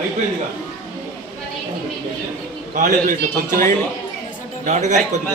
అయిపోయిందిగా కాలేజీలో ఇట్లా కొంచెం వేయండి డాక్టర్ గారు కొంచెం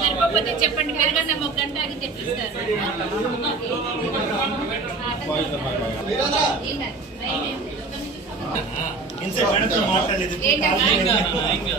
సరిపోతే చెప్పండి పెరుగన్నం ఒక గంట ఆగి తెప్పిస్తారు. గా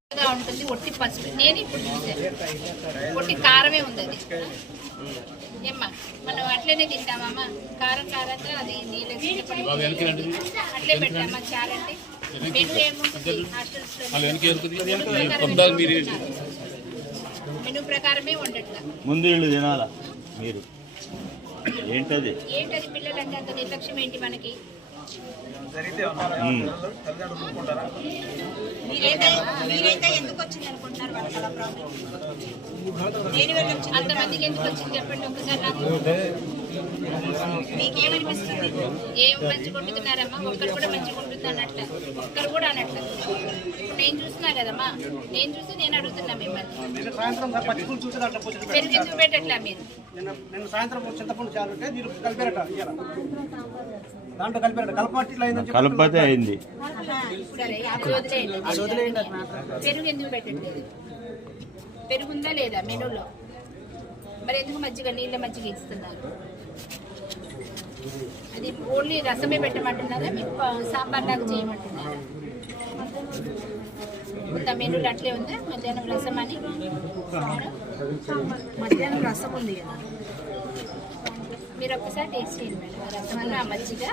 ఒట్టి పసుపు. నేను ఇప్పుడు చూసాను ఒట్టి కారమే ఉంది అది. ఏమ్మా మనం అట్లనే తింటామమ్మా కారం కారంగా అది నీళ్ళు అట్లే పెట్టామా? చాలండి. మెను ప్రకారమే వండట్లా. ముందు ఇల్లు తినాలా? మీరు. ఏంటది? ఏంటది పిల్లలంటే అంత నిర్లక్ష్యం ఏంటి మనకి. మీరైతే మీరైతే ఎందుకు వచ్చింది అనుకుంటున్నారు వాళ్ళకి అలా ప్రాబ్లం దేని వల్ల వచ్చింది? అంతమందికి ఎందుకు వచ్చింది చెప్పండి ఒకసారి నాకు. మీకేమనిపిస్తుంది? ఏం మంచిగా వండుతున్నారమ్మా ఒక్కరు కూడా మంచిగా వండుతుంది అన్నట్ల? ఒక్కరు కూడా అనట్ల నేను చూస్తున్నా కదమ్మా. నేను చూసి నేను అడుగుతున్నా మిమ్మల్ని. పెరుగు మీరు? నిన్న నిన్న సాయంత్రం చింతపండు చాలు మీరు కలిపారట దాంట్లో కలిపారట. కలపాటి ఇట్లా అయిందని చెప్పి కలపతే అయింది. పెరుగు ఎందుకు పెట్టట్లేదు? పెరుగు ఉందా లేదా మెనూలో మరి ఎందుకు మజ్జిగ నీళ్ళ మజ్జిగ ఇస్తున్నారు? అది ఓన్లీ రసమే పెట్టమంటున్నారా? మీకు సాంబార్ లాగా చేయమంటున్నారా? మొత్తం మెనూలు అట్లే ఉందా? మధ్యాహ్నం రసం అని? మధ్యాహ్నం రసం ఉంది కదా. మీరు ఒక్కసారి టేస్ట్ చేయండి మేడం. ఆ రసం అన్న ఆ మజ్జిగ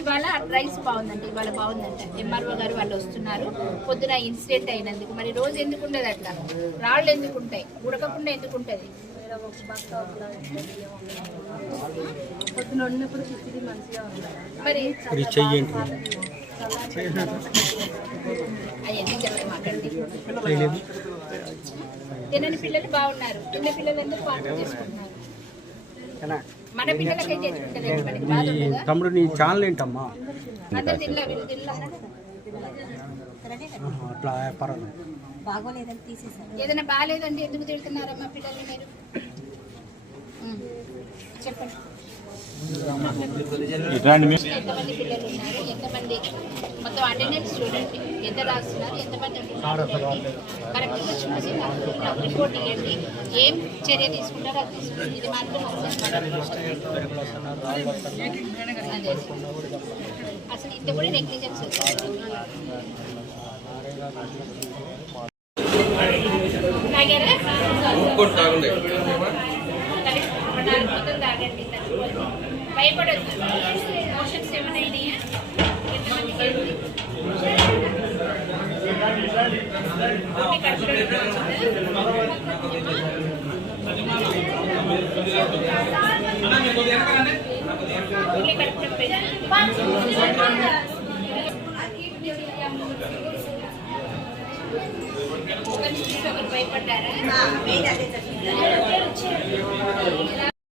ఇవాళ రైస్ బాగుందండి ఇవాళ బాగుందంట. ఎంఆర్ఓ గారు వాళ్ళు వస్తున్నారు. పొద్దున ఇన్సిడెంట్ అయినందుకు. మరి రోజు ఎందుకు ఉండదు అట్లా రాళ్ళు ఎందుకు ఉంటాయి? ఉడకకుండా ఎందుకు ఉంటుంది? పొద్దున వండినప్పుడు కిచిడి మంచిగా ఉంది మరి అవన్నీ చెప్పమాకండి తినని పిల్లలు బాగున్నారు. చిన్న పిల్లలందరూ పాటు చేసుకుంటున్నారు? తమ్ముడు నీ ఛానల్ ఏంటమ్మా? అట్లా పర్వాలేదు. బాగోలేదని తీసేసారు ఏదైనా బాగాలేదండి ఎందుకు తిడుతున్నారమ్మా పిల్లల్ని మీరు? చెప్పండి. ఎంతమంది పిల్లలు ఉన్నారు? ఎంతమంది మొత్తం అటెండెన్స్ చూడండి. ఎంత రాస్తున్నారు? ఎంతమంది కరెక్ట్గా చూసి నాకు రిపోర్ట్ ఇవ్వండి. ఏం చర్య తీసుకుంటారో అది తీసుకోండి ఇది మాత్రం అదే అసలు ఇంత కూడా నెగ్లిజెన్స్ వస్తుంది భయపడొద్దు మోషన్స్ ఏమైనా అయినాయా ఎంతమందికి అయింది? ఓకే, కడుపులో నొప్పి వచ్చిందా? ఓన్లీ కడుపు నొప్పేనా? ఒక నిమిషం ఒకరు భయపడ్డారా వేడి అదే జరిగింది.